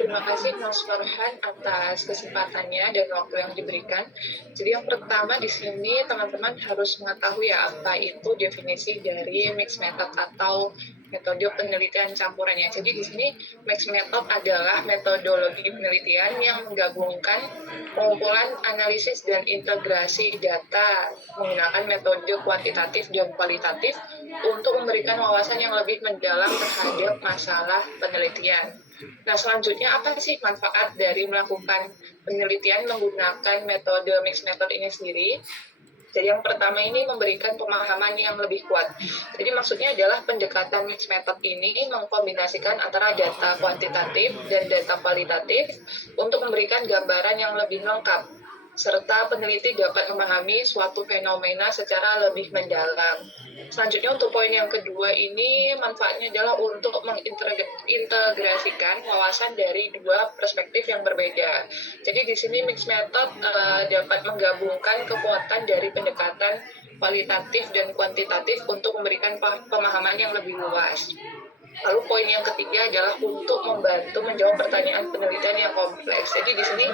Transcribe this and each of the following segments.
Terima kasih Mas Farhan atas kesempatannya dan waktu yang diberikan. Jadi yang pertama di sini teman-teman harus mengetahui ya apa itu definisi dari mixed method atau metode penelitian campurannya. Jadi di sini mixed method adalah metodologi penelitian yang menggabungkan pengumpulan, analisis, dan integrasi data menggunakan metode kuantitatif dan kualitatif untuk memberikan wawasan yang lebih mendalam terhadap masalah penelitian. Nah, selanjutnya apa sih manfaat dari melakukan penelitian menggunakan metode mixed method ini sendiri? Jadi yang pertama ini memberikan pemahaman yang lebih kuat. Jadi maksudnya adalah pendekatan mixed method ini mengkombinasikan antara data kuantitatif dan data kualitatif untuk memberikan gambaran yang lebih lengkap, serta peneliti dapat memahami suatu fenomena secara lebih mendalam. Selanjutnya untuk poin yang kedua ini manfaatnya adalah untuk mengintegrasikan wawasan dari dua perspektif yang berbeda. Jadi di sini mixed method dapat menggabungkan kekuatan dari pendekatan kualitatif dan kuantitatif untuk memberikan pemahaman yang lebih luas. Lalu poin yang ketiga adalah untuk membantu menjawab pertanyaan penelitian yang kompleks. Jadi di sini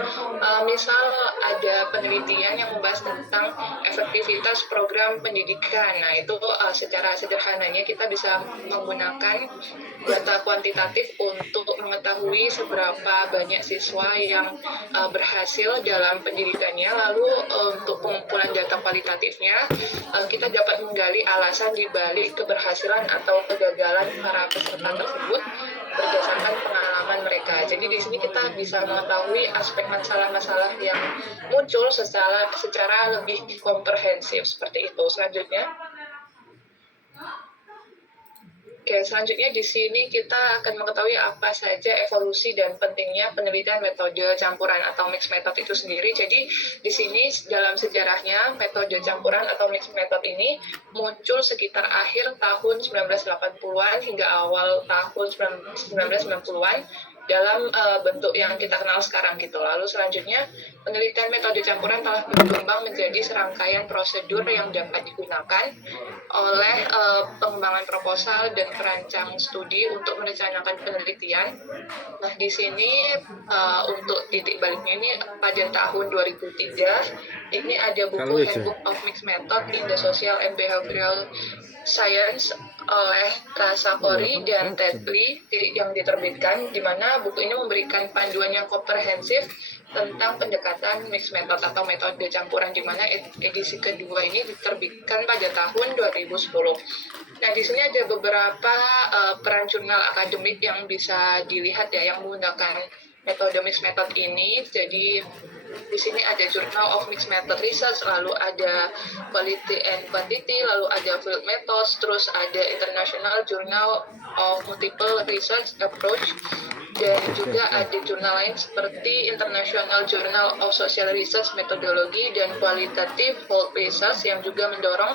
misal ada penelitian yang membahas tentang efektivitas program pendidikan. Nah itu secara sederhananya kita bisa menggunakan data kuantitatif untuk mengetahui seberapa banyak siswa yang berhasil dalam pendidikannya. Lalu untuk pengumpulan data kualitatifnya kita dapat menggali alasan dibalik keberhasilan atau kegagalan para peserta tersebut berdasarkan pengalaman mereka. Jadi di sini kita bisa mengetahui aspek masalah-masalah yang muncul secara lebih komprehensif seperti itu. Selanjutnya di sini kita akan mengetahui apa saja evolusi dan pentingnya penelitian metode campuran atau mixed method itu sendiri. Jadi di sini dalam sejarahnya metode campuran atau mixed method ini muncul sekitar akhir tahun 1980-an hingga awal tahun 1990-an dalam bentuk yang kita kenal sekarang gitu. Lalu selanjutnya penelitian metode campuran telah berkembang menjadi serangkaian prosedur yang dapat digunakan oleh pengembangan proposal dan perancang studi untuk merencanakan penelitian. Nah di sini untuk titik baliknya ini pada tahun 2003 ini ada buku Handbook of Mixed Method in the Social and Behavioral Science oleh Tasakori dan Tedley yang diterbitkan, di mana buku ini memberikan panduan yang komprehensif tentang pendekatan mixed method atau metode campuran, di mana edisi kedua ini diterbitkan pada tahun 2010. Nah, di sini ada beberapa peran jurnal akademik yang bisa dilihat ya yang menggunakan metode mixed method ini. Jadi di sini ada Journal of Mixed Method Research, lalu ada Quality and Quantity, lalu ada Field Methods, terus ada International Journal of Multiple Research Approach, dan juga ada jurnal lain seperti International Journal of Social Research Methodology dan Qualitative Health Research yang juga mendorong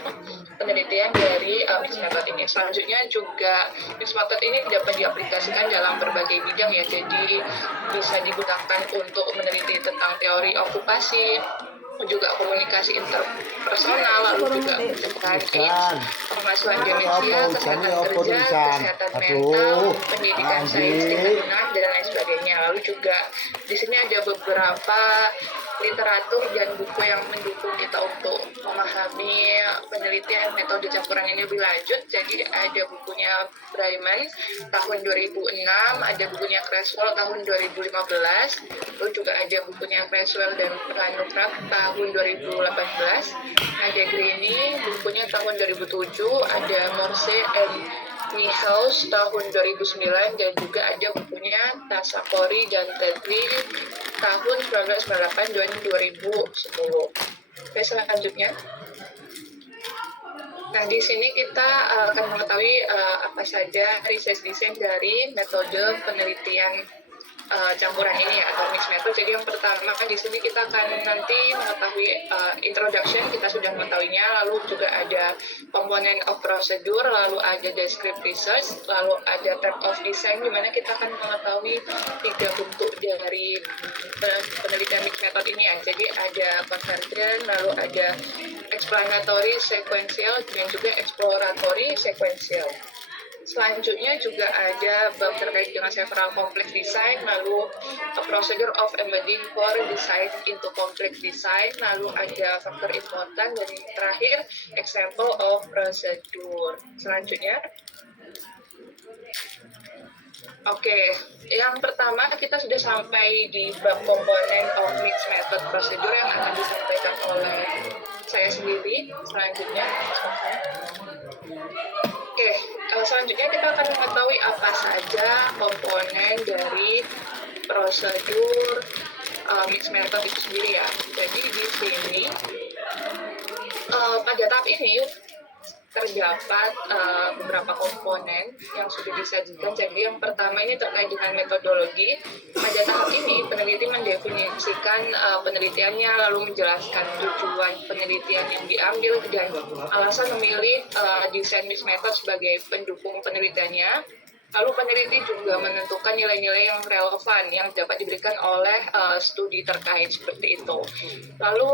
penelitian dari mixed method ini. Selanjutnya juga mixed method ini dapat diaplikasikan dalam berbagai bidang ya, jadi bisa digunakan untuk meneliti tentang teori okupasi, juga komunikasi interpersonal, lalu juga mencegah AIDS, pengasuhan demensia, kesehatan kerja, kesehatan mental, pendidikan sains lingkungan, dan lain sebagainya. Lalu juga di sini ada beberapa literatur dan buku yang mendukung kita untuk memahami penelitian metode campuran ini lebih lanjut. Jadi ada bukunya Bryman tahun 2006, ada bukunya Creswell tahun 2015, lalu juga ada bukunya Creswell dan Ranuprak tahun 2018, ada Greene bukunya tahun 2007, ada Morse and Niehaus tahun 2009, dan juga ada bukunya Tasakori dan Tedley tahun 1998 dan 2010. Oke, selanjutnya. Nah, di sini kita akan mengetahui apa saja research design dari metode penelitian campuran ini atau mixed method. Jadi yang pertama di sini kita akan nanti mengetahui introduction, kita sudah mengetahuinya, lalu juga ada component of procedure, lalu ada descriptive research, lalu ada type of design, di mana kita akan mengetahui 3 bentuk dari penelitian mixed method ini ya. Jadi ada convergent, lalu ada explanatory sequential, dan juga exploratory sequential. Selanjutnya juga ada bab terkait dengan several complex design, lalu a procedure of embedding core design into complex design, lalu ada faktor important, dan yang terakhir example of procedure. Selanjutnya, oke, yang pertama kita sudah sampai di bab komponen of mixed method procedure yang akan disampaikan oleh saya sendiri. Selanjutnya, oke, selanjutnya kita akan mengetahui apa saja komponen dari prosedur mixed method itu sendiri ya. Jadi di sini pada tahap ini terdapat beberapa komponen yang sudah disajikan. Jadi yang pertama ini terkait dengan metodologi. Pada tahap ini peneliti mendefinisikan penelitiannya, lalu menjelaskan tujuan penelitian yang diambil dan alasan memilih desain mixed method sebagai pendukung penelitiannya. Lalu peneliti juga menentukan nilai-nilai yang relevan yang dapat diberikan oleh studi terkait seperti itu. Lalu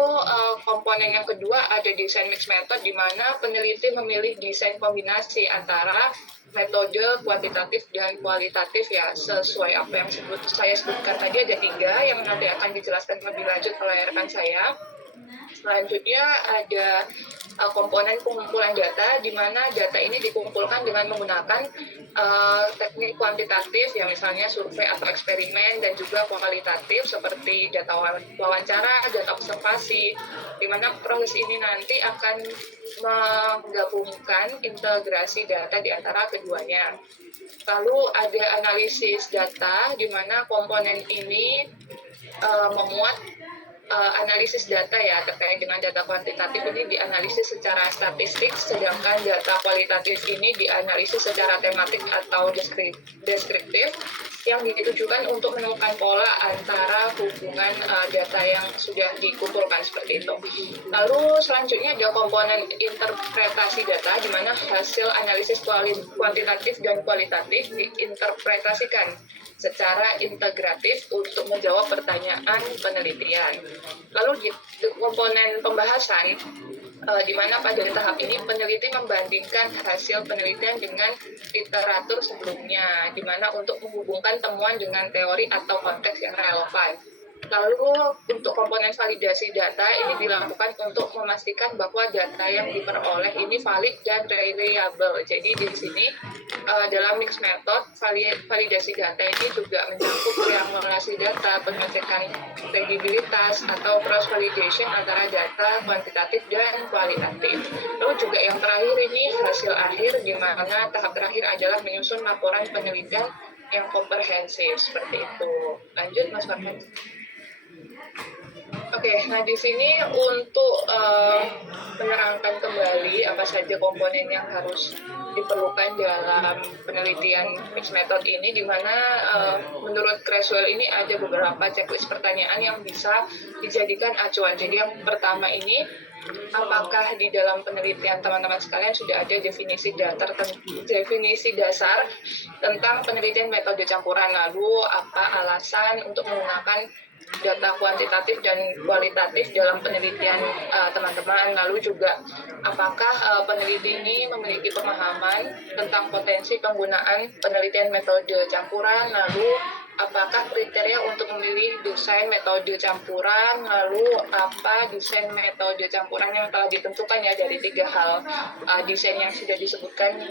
komponen yang kedua ada desain mixed method, di mana peneliti memilih desain kombinasi antara metode kuantitatif dan kualitatif ya, sesuai apa yang saya sebutkan tadi. Ada 3 yang nanti akan dijelaskan lebih lanjut oleh rekan saya. Selanjutnya ada komponen pengumpulan data, di mana data ini dikumpulkan dengan menggunakan teknik kuantitatif, ya misalnya survei atau eksperimen, dan juga kualitatif seperti data wawancara, data observasi, di mana proses ini nanti akan menggabungkan integrasi data di antara keduanya. Lalu ada analisis data, di mana komponen ini memuat analisis data ya, terkait dengan data kuantitatif ini dianalisis secara statistik, sedangkan data kualitatif ini dianalisis secara tematik atau deskriptif, yang ditujukan untuk menemukan pola antara hubungan data yang sudah dikumpulkan seperti itu. Lalu selanjutnya ada komponen interpretasi data, di mana hasil analisis kuantitatif dan kualitatif diinterpretasikan secara integratif untuk menjawab pertanyaan penelitian. Lalu di komponen pembahasan, di mana pada tahap ini peneliti membandingkan hasil penelitian dengan literatur sebelumnya, di mana untuk menghubungkan temuan dengan teori atau konteks yang relevan. Lalu untuk komponen validasi data ini dilakukan untuk memastikan bahwa data yang diperoleh ini valid dan reliable. Jadi di sini dalam mixed method, validasi data ini juga mencakup triangulasi data, pengecekan kredibilitas atau cross validation antara data kuantitatif dan kualitatif. Lalu juga yang terakhir ini hasil akhir, di mana tahap terakhir adalah menyusun laporan penelitian yang komprehensif seperti itu. Lanjut Mas Farhan. Oke, nah di sini untuk menerangkan kembali apa saja komponen yang harus diperlukan dalam penelitian mixed method ini, di mana menurut Creswell ini ada beberapa checklist pertanyaan yang bisa dijadikan acuan. Jadi yang pertama ini, apakah di dalam penelitian teman-teman sekalian sudah ada definisi dasar tentang penelitian metode campuran, lalu apa alasan untuk menggunakan data kuantitatif dan kualitatif dalam penelitian teman-teman, lalu juga apakah peneliti ini memiliki pemahaman tentang potensi penggunaan penelitian metode campuran, lalu apakah kriteria untuk memilih desain metode campuran, lalu apa desain metode campuran yang telah ditentukan ya dari 3 hal desain yang sudah disebutkan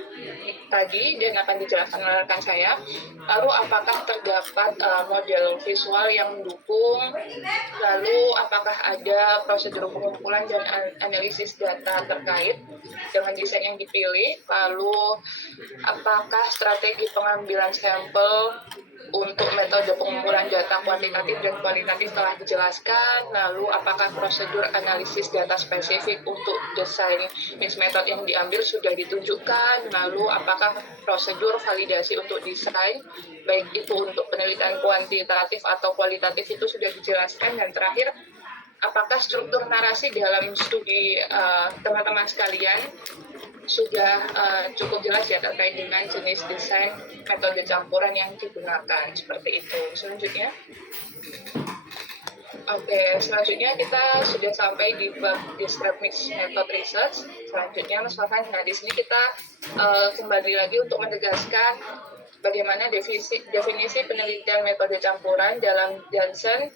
tadi dan akan dijelaskan oleh rekan saya. Lalu apakah terdapat model visual yang mendukung, lalu apakah ada prosedur pengumpulan dan analisis data terkait dengan desain yang dipilih, lalu apakah strategi pengambilan sampel untuk metode pengumpulan data kuantitatif dan kualitatif telah dijelaskan, lalu apakah prosedur analisis data spesifik untuk desain mixed method yang diambil sudah ditunjukkan, lalu apakah prosedur validasi untuk desain, baik itu untuk penelitian kuantitatif atau kualitatif itu sudah dijelaskan, dan terakhir apakah struktur narasi dalam studi teman-teman sekalian sudah cukup jelas ya terkait dengan jenis desain metode campuran yang digunakan seperti itu. Selanjutnya, Oke, selanjutnya kita sudah sampai di bab describe mixed method research. Selanjutnya Mas Farhan, nah di sini kita kembali lagi untuk menegaskan bagaimana definisi penelitian metode campuran dalam Johnson,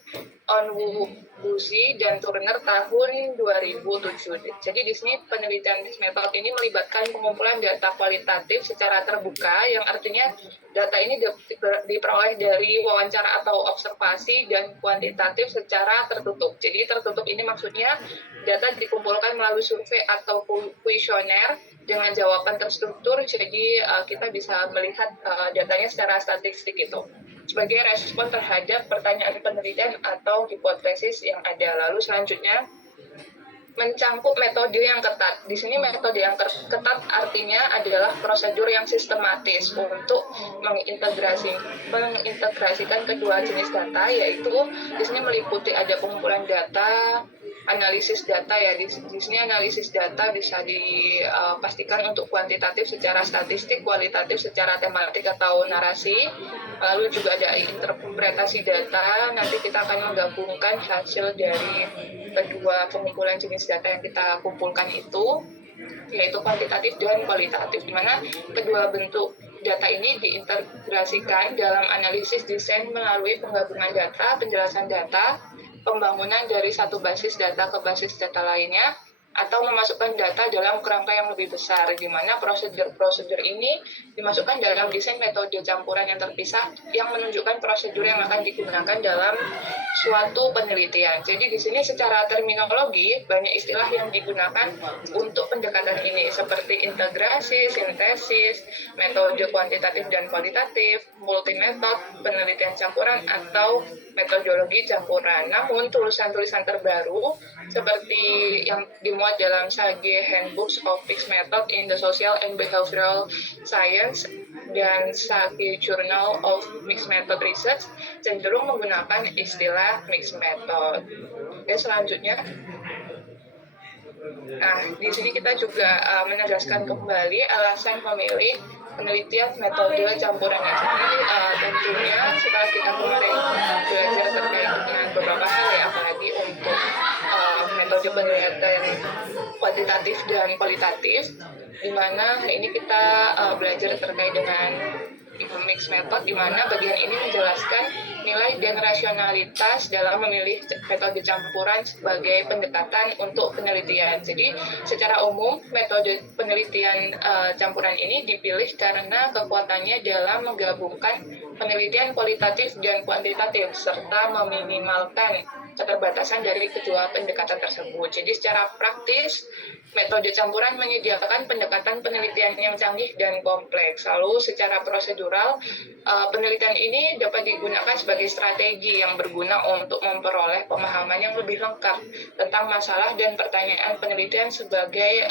Onwubuchi, dan Turner tahun 2007. Jadi di sini penelitian mixed method ini melibatkan pengumpulan data kualitatif secara terbuka, yang artinya data ini diperoleh dari wawancara atau observasi, dan kuantitatif secara tertutup. Jadi tertutup ini maksudnya data dikumpulkan melalui survei atau kuesioner dengan jawaban terstruktur, jadi kita bisa melihat datanya secara statistik itu sebagai respon terhadap pertanyaan penelitian atau hipotesis yang ada. Lalu selanjutnya mencangkup metode yang ketat. Di sini metode yang ketat artinya adalah prosedur yang sistematis untuk mengintegrasikan kedua jenis data, yaitu di sini meliputi ada pengumpulan data, analisis data ya. Di sini analisis data bisa dipastikan untuk kuantitatif secara statistik, kualitatif secara tematik atau narasi. Lalu juga ada interpretasi data. Nanti kita akan menggabungkan hasil dari kedua pengumpulan jenis data yang kita kumpulkan itu, yaitu kuantitatif dan kualitatif, di mana kedua bentuk data ini diintegrasikan dalam analisis desain melalui penggabungan data, penjelasan data, pembangunan dari satu basis data ke basis data lainnya, atau memasukkan data dalam kerangka yang lebih besar, di mana prosedur-prosedur ini dimasukkan dalam desain metode campuran yang terpisah yang menunjukkan prosedur yang akan digunakan dalam suatu penelitian. Jadi di sini secara terminologi banyak istilah yang digunakan untuk pendekatan ini, seperti integrasi, sintesis, metode kuantitatif dan kualitatif, multimetode, penelitian campuran, atau metodologi campuran. Namun tulisan-tulisan terbaru seperti yang dimuat dalam Sage Handbooks of Mixed Method in the Social and Behavioral Science dan Sage Journal of Mixed Method Research cenderung menggunakan istilah mixed method. Oke, selanjutnya. Nah, di sini kita juga menegaskan kembali alasan memilih penelitian metode campurannya. Jadi tentunya setelah kita kemarin belajar terkait dengan beberapa hal ya, apalagi untuk metode penelitian kuantitatif dan kualitatif, di mana ini kita belajar terkait dengan mixed method, di mana bagian ini menjelaskan nilai dan rasionalitas dalam memilih metode campuran sebagai pendekatan untuk penelitian. Jadi secara umum metode penelitian campuran ini dipilih karena kekuatannya dalam menggabungkan penelitian kualitatif dan kuantitatif serta meminimalkan keterbatasan dari kedua pendekatan tersebut. Jadi secara praktis, metode campuran menyediakan pendekatan penelitian yang canggih dan kompleks. Lalu secara prosedural, penelitian ini dapat digunakan sebagai strategi yang berguna untuk memperoleh pemahaman yang lebih lengkap tentang masalah dan pertanyaan penelitian sebagai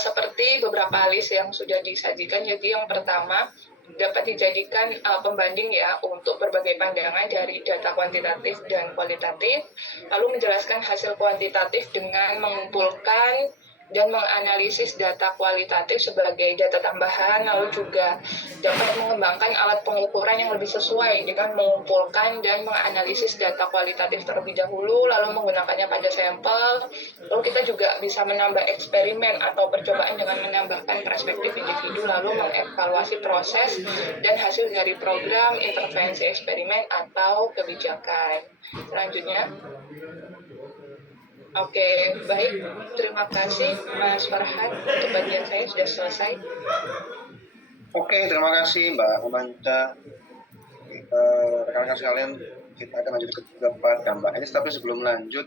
seperti beberapa list yang sudah disajikan. Jadi yang pertama, dapat dijadikan pembanding ya untuk berbagai pandangan dari data kuantitatif dan kualitatif, lalu menjelaskan hasil kuantitatif dengan mengumpulkan dan menganalisis data kualitatif sebagai data tambahan, lalu juga dapat mengembangkan alat pengukuran yang lebih sesuai dengan mengumpulkan dan menganalisis data kualitatif terlebih dahulu, lalu menggunakannya pada sampel. Lalu kita juga bisa menambah eksperimen atau percobaan dengan menambahkan perspektif individu, lalu mengevaluasi proses dan hasil dari program, intervensi eksperimen, atau kebijakan. Selanjutnya. Oke, baik. Terima kasih Mas Farhan. Untuk bagian saya sudah selesai. Oke, terima kasih Mbak Umanca. Rekan-rekan sekalian, kita akan lanjut ke bab gambar ini. Tapi sebelum lanjut,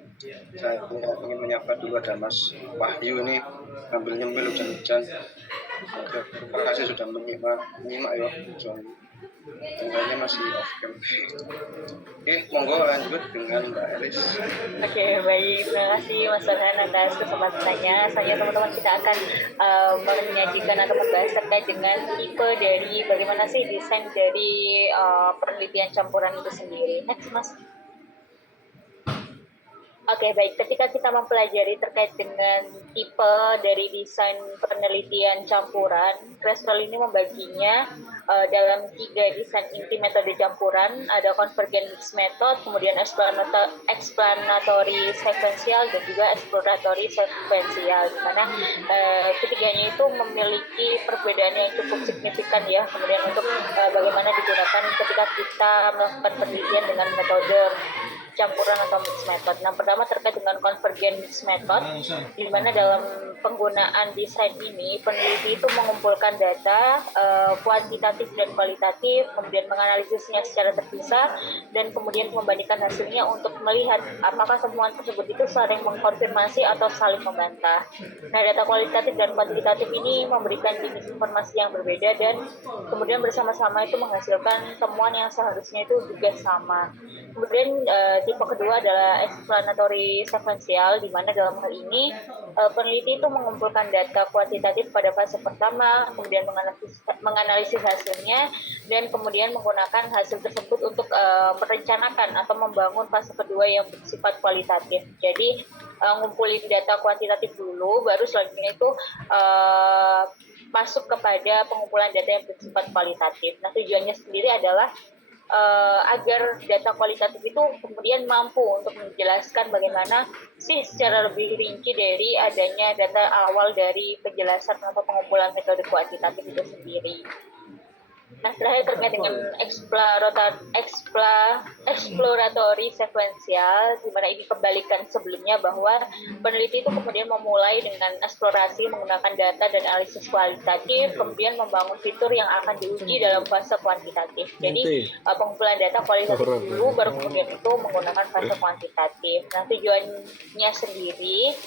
saya ingin menyapa dulu ada Mas Wahyu ini sambil nyemil hujan-hujan. Terima kasih sudah menyimak ya. Tengahnya masih off cam. Oke, monggo lanjut dengan Mbak Elis. Oke, baik. Terima kasih Mas Farhan atas kesempatannya. Selanjutnya teman-teman kita akan menyajikan atau membahas terkait dengan tipe dari bagaimana sih desain dari penelitian campuran itu sendiri. Next, Mas. Oke, baik. Ketika kita mempelajari terkait dengan tipe dari desain penelitian campuran, Creswell ini membaginya dalam 3 desain inti metode campuran. Ada convergent mixed method, kemudian explanatory sequential, dan juga exploratory sequential. Di mana ketiganya itu memiliki perbedaan yang cukup signifikan ya. Kemudian untuk bagaimana digunakan ketika kita melakukan penelitian dengan metode campuran atau mixed method. Nah, pertama terkait dengan convergent mixed method, di mana dalam penggunaan desain ini peneliti itu mengumpulkan data kuantitatif dan kualitatif, kemudian menganalisisnya secara terpisah, dan kemudian membandingkan hasilnya untuk melihat apakah temuan tersebut itu saling mengkonfirmasi atau saling membantah. Nah, data kualitatif dan kuantitatif ini memberikan jenis informasi yang berbeda dan kemudian bersama-sama itu menghasilkan temuan yang seharusnya itu juga sama. Kemudian tipe kedua adalah explanatory sequential, di mana dalam hal ini peneliti itu mengumpulkan data kuantitatif pada fase pertama, kemudian menganalisis hasilnya, dan kemudian menggunakan hasil tersebut untuk merencanakan atau membangun fase kedua yang bersifat kualitatif. Jadi ngumpulin data kuantitatif dulu, baru selanjutnya itu masuk kepada pengumpulan data yang bersifat kualitatif. Nah, tujuannya sendiri adalah agar data kualitatif itu kemudian mampu untuk menjelaskan bagaimana sih secara lebih rinci dari adanya data awal dari penjelasan atau pengumpulan metode kuantitatif itu sendiri. Nah, terakhir terkait dengan exploratory sequential, di mana ini kebalikan sebelumnya bahwa peneliti itu kemudian memulai dengan eksplorasi menggunakan data dan analisis kualitatif, kemudian membangun fitur yang akan diuji dalam fase kuantitatif. Jadi pengumpulan data kualitatif dulu, baru kemudian itu menggunakan fase kuantitatif. Nah, tujuannya sendiri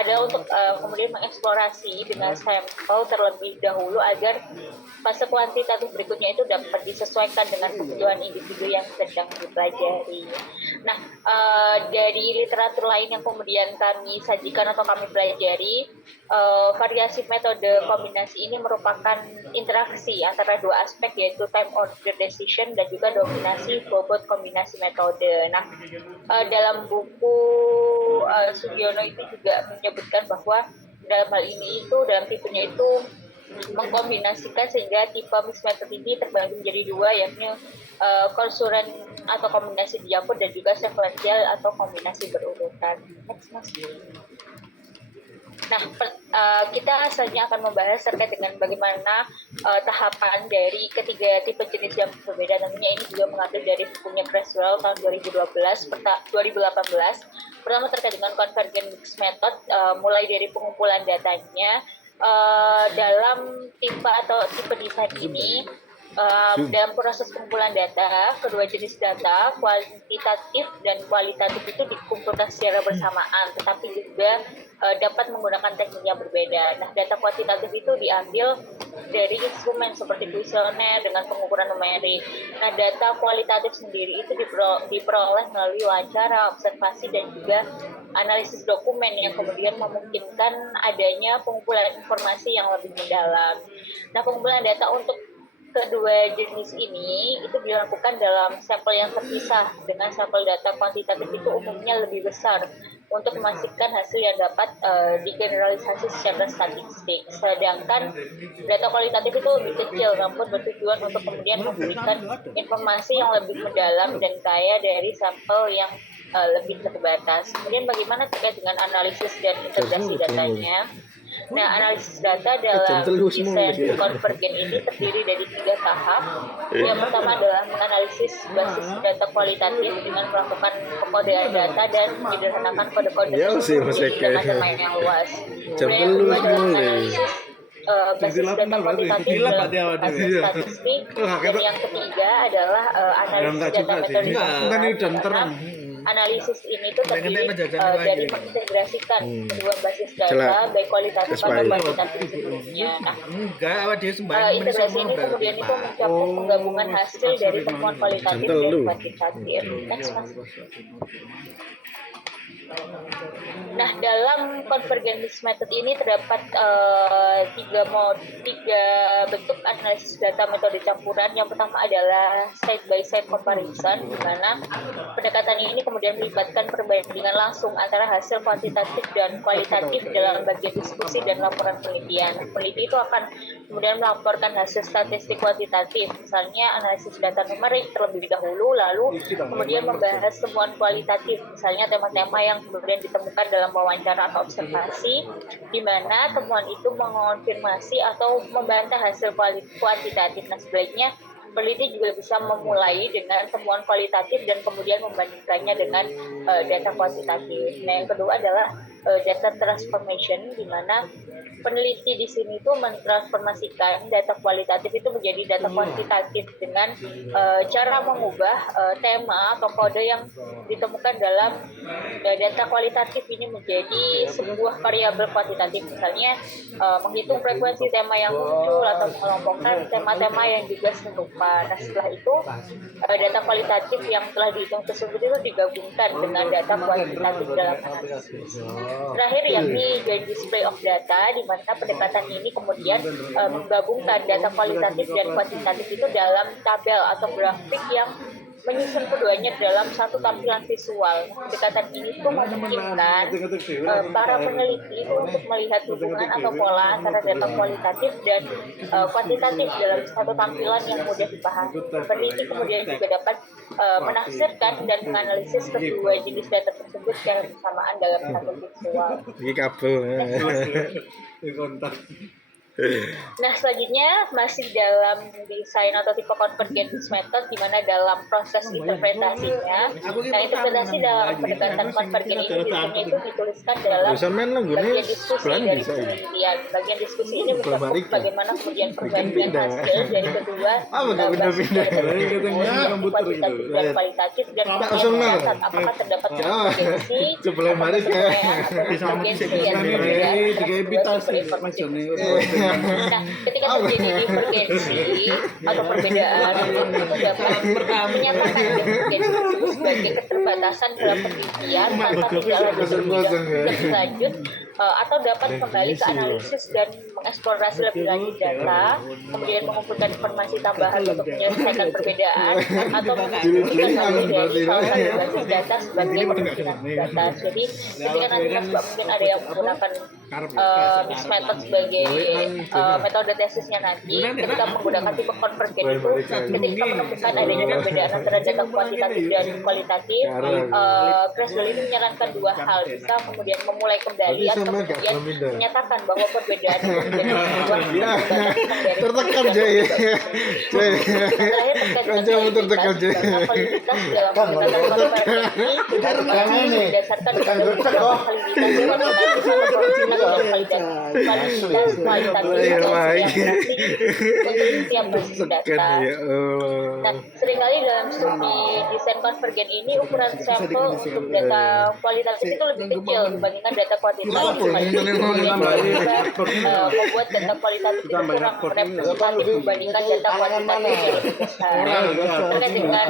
adalah untuk kemudian mengeksplorasi dengan sampel terlebih dahulu agar fase kuantitatif berikutnya itu dapat disesuaikan dengan kebutuhan individu yang sedang dipelajari. Nah, dari literatur lain yang kemudian kami sajikan atau kami pelajari, variasi metode kombinasi ini merupakan interaksi antara dua aspek, yaitu time order decision dan juga dominasi bobot kombinasi metode. Nah, dalam buku Sugiono itu juga menyebutkan bahwa dalam hal ini itu dalam tipenya itu mengkombinasikan sehingga tipe mixed method ini terbagi menjadi dua, yakni konsulen atau kombinasi dicampur dan juga sequential atau kombinasi berurutan. Next. Nah, kita selanjutnya akan membahas terkait dengan bagaimana tahapan dari ketiga tipe jenis yang berbeda. Tentunya ini juga mengambil dari bukunya Creswell tahun 2018. Pertama terkait dengan convergent mixed method, mulai dari pengumpulan datanya. Dalam tipe desain ini, dalam proses pengumpulan data, kedua jenis data, kuantitatif dan kualitatif itu dikumpulkan secara bersamaan, tetapi juga dapat menggunakan teknik yang berbeda. Nah, data kuantitatif itu diambil dari instrumen seperti kuesioner dengan pengukuran numerik. Nah, data kualitatif sendiri itu diperoleh melalui wawancara, observasi, dan juga analisis dokumen yang kemudian memungkinkan adanya pengumpulan informasi yang lebih mendalam. Nah, pengumpulan data untuk kedua jenis ini itu dilakukan dalam sampel yang terpisah, dengan sampel data kuantitatif itu umumnya lebih besar untuk memastikan hasil yang dapat digeneralisasi secara statistik. Sedangkan data kualitatif itu lebih kecil, namun bertujuan untuk kemudian memberikan informasi yang lebih mendalam dan kaya dari sampel yang lebih terbatas. Kemudian bagaimana terkait dengan analisis dan integrasi datanya? Nah, analisis data dalam desain convergent ini terdiri dari 3 tahap. Yang pertama adalah menganalisis basis data kualitatif dengan melakukan pengkodean data dan menyederhanakan kode-kode dengan domain yang luas. Kemudian yang kedua adalah menganalisis basis data kuantitatif dalam basis statistik, dan yang ketiga adalah analisis data metode. Analisis ini tuh terdiri dari mengintegrasikan kedua basis data, baik kualitatif atau kuantitatif sebelumnya. Nah, integrasi ini kemudian itu mencakup penggabungan hasil dari temuan kualitatif dan kuantitatif. Next, Mas. Nah, dalam convergence method ini terdapat tiga bentuk analisis data metode campuran. Yang pertama adalah side by side comparison, di mana pendekatan ini kemudian melibatkan perbandingan langsung antara hasil kuantitatif dan kualitatif dalam bagian diskusi dan laporan penelitian. Peneliti itu akan kemudian melaporkan hasil statistik kuantitatif, misalnya analisis data numerik terlebih dahulu, lalu kemudian membahas temuan kualitatif, misalnya tema-tema yang kemudian ditemukan dalam wawancara atau observasi, di mana temuan itu mengonfirmasi atau membantah hasil kuantitatif. Nah, sebaliknya peneliti juga bisa memulai dengan temuan kualitatif dan kemudian membandingkannya dengan data kuantitatif. Nah, yang kedua adalah data transformation, di mana peneliti di sini itu mentransformasikan data kualitatif itu menjadi data kuantitatif dengan cara mengubah tema atau kode yang ditemukan dalam data kualitatif ini menjadi sebuah variabel kuantitatif, misalnya menghitung frekuensi tema yang muncul atau mengelompokkan tema-tema yang juga serupa. Nah, setelah itu data kualitatif yang telah dihitung tersebut itu digabungkan dengan data kuantitatif dalam analisis. Terakhir yakni joint display of data, di mana pendekatan ini kemudian menggabungkan data kualitatif dan kuantitatif itu dalam tabel atau grafik yang menyusun keduanya dalam satu tampilan visual. Pendekatan ini tuh memungkinkan para peneliti itu untuk melihat hubungan atau pola antara data kualitatif dan kuantitatif dalam satu tampilan yang mudah dipahami. Peneliti kemudian juga dapat menafsirkan dan menganalisis kedua jenis data tersebut secara bersamaan dalam satu visual. Ini kabel. Nah, selanjutnya masih dalam desain atau tipe convergence method, di mana dalam proses interpretasinya, nah interpretasi dalam pendekatan convergence ini biasanya itu dituliskan dalam bagian diskusi dari penelitian. Bagian diskusi ini mencakup bagaimana kemudian perbandingan hasil dari kedua basis data kuantitatif dan kualitatif, dan kemudian melihat apakah terdapat konvergensi atau konvergensi yang berbeda antara kedua informasi. Nah, ketika terjadi divergensi atau perbedaan, itu dapat menyatakan divergensi tersebut sebagai keterbatasan dalam penelitian tanpa tidak lanjut atau dapat kembali ke analisis dan mengeksplorasi lebih lanjut data, kemudian mengumpulkan informasi tambahan untuk menyelesaikan perbedaan atau menunjukkan hasil dari salah satu basis data sebagai pemungkinan data. Jadi ketika nanti mungkin ada yang menggunakan mixed method sebagai metode tesisnya nanti, ketika menggunakan tipe convergence itu, ketika menemukan adanya perbedaan antara data kuantitatif dan kualitatif, Creswell ini menyarankan dua hal, bisa kemudian memulai kembali atau kemudian menyatakan bahwa perbedaan itu menjadi sebuah tertekan Jay. Terakhir terkait dengan validitas dalam pendekatan convergence ini berdasarkan validitas setiap basis data. Nah, seringkali dalam studi desain konvergen ini ukuran sampel untuk data kualitatif itu lebih kecil dibandingkan data kuantitatif. Membuat data kualitatif itu kurang representatif dibandingkan data kuantitatif yang lebih besar. Terkait dengan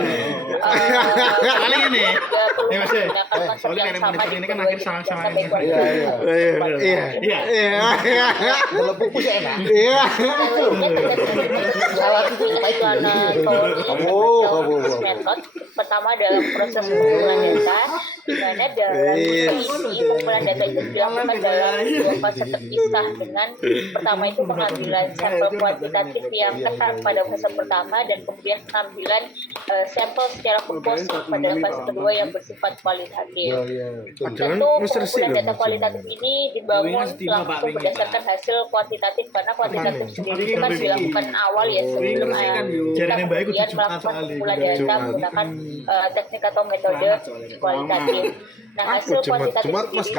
menggunakan konsep yang sama di kedua jenis data baik kualitatif. Berlepupus enak. Iya. Method pertama dalam proses pengumpulan data, di mana dalam ini pengumpulan data itu dilakukan dalam dua fase terpisah. Dengan pertama itu pengambilan sampel kuantitatif yang ketat pada fase pertama, dan kemudian pengambilan sampel secara proporsi pada fase kedua yang bersifat kualitatif. Tentu pengumpulan data kualitatif ini dibangun langsung berdasarkan hasil kuantitatif, karena kuantitatif sendiri itu kan dilakukan awal ya sebelum kita kemudian melakukan pengumpulan data menggunakan teknik atau metode kualitatif. Nah, hasil kuantitatif sendiri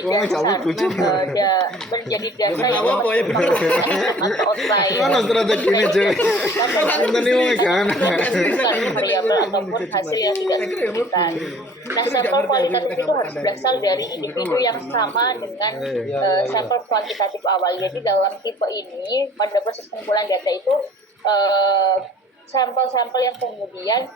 itu menjadi dasar yang atau outlier. Mana strategi ini Jay? Nanti mau kan? Variabel ataupun hasil yang tidak signifikan. Nah, sampel kualitatif itu harus berasal dari individu yang sama dengan sampel kuantitatif awal. Jadi dalam tipe ini pada proses pengumpulan data itu sampel-sampel yang kemudian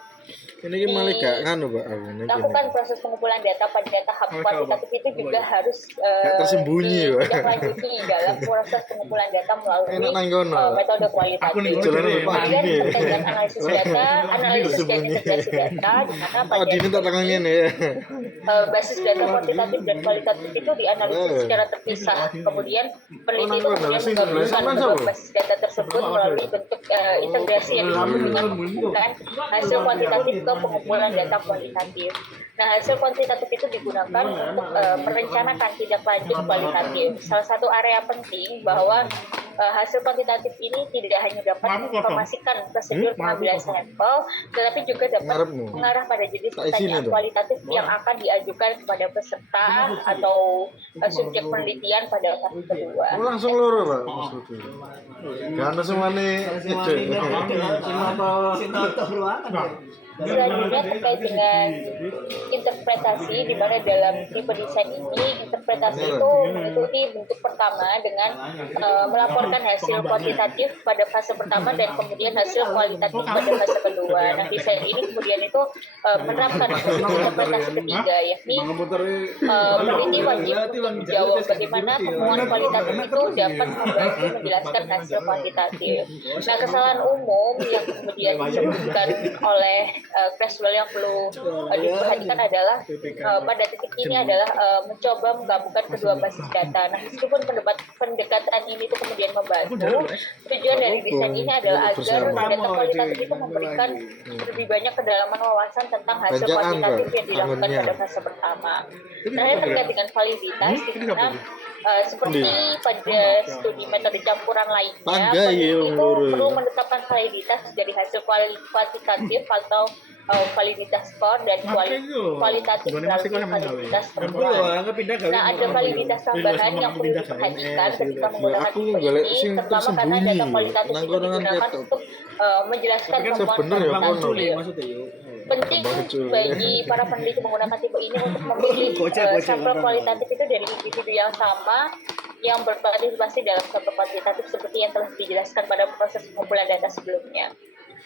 Ini ki malah gak nganu, Pak. Aku ini. lakukan proses pengumpulan data pada tahap kuantitatif itu juga harus Gak tersembunyi, Pak. ditindaklanjuti dalam proses pengumpulan data melalui Enak nang kono. metode kualitatif. Jalan Pak Kemudian Dini. terkait dengan analisis data, analisis dan integrasi data, di mana Oh, Dini tak tangan ngene ya. basis data kuantitatif dan kualitatif itu dianalisis secara terpisah. Kemudian peneliti itu kemudian menggabungkan kedua basis data tersebut melalui bentuk integrasi yang disebut dengan menghubungkan hasil kuantitatif ke pengumpulan data kualitatif. Nah, hasil kuantitatif itu digunakan untuk merencanakan tindak lanjut kualitatif. Salah satu area penting bahwa hasil kuantitatif ini tidak hanya dapat menginformasikan prosedur pengambilan sampel, tetapi juga dapat mengarah pada jenis pertanyaan kualitatif yang akan diajukan kepada peserta atau subjek penelitian pada tahap kedua. Langsung loro, Pak. Gak semuanya itu. Selanjutnya terkait dengan interpretasi, di mana dalam tipe desain ini interpretasi itu mengikuti bentuk pertama dengan melaporkan hasil kuantitatif pada fase pertama dan kemudian hasil kualitatif pada fase kedua. Nah, desain ini kemudian itu menerapkan proses interpretasi ketiga, yakni peneliti wajib menjawab bagaimana temuan kualitatif itu dapat membantu menjelaskan hasil kuantitatif. Nah, kesalahan umum yang kemudian disebutkan oleh Creswell yang perlu diperhatikan adalah pada titik ini adalah mencoba menggabungkan kedua basis data. Nah, meskipun pendekatan ini itu kemudian membantu, tujuan dari desain ini adalah agar data kualitatif itu memberikan lebih banyak kedalaman wawasan tentang hasil kuantitatif yang dilakukan pada fase pertama. Terakhir terkait dengan validitas, di mana seperti pada studi metode campuran lainnya, peneliti itu perlu menetapkan validitas dari hasil kuantitatif atau validitas skor dan kualitatif melalui validitas temuan. Nah, ada validitas tambahan yang perlu diperhatikan ketika menggunakan tipe ini, terutama karena data kualitatif itu digunakan untuk menjelaskan temuan kuantitatif. Penting bagi para peneliti menggunakan tipe ini untuk memilih sampel kualitatif itu dari individu yang sama yang berpartisipasi dalam sampel kuantitatif seperti yang telah dijelaskan pada proses pengumpulan data sebelumnya.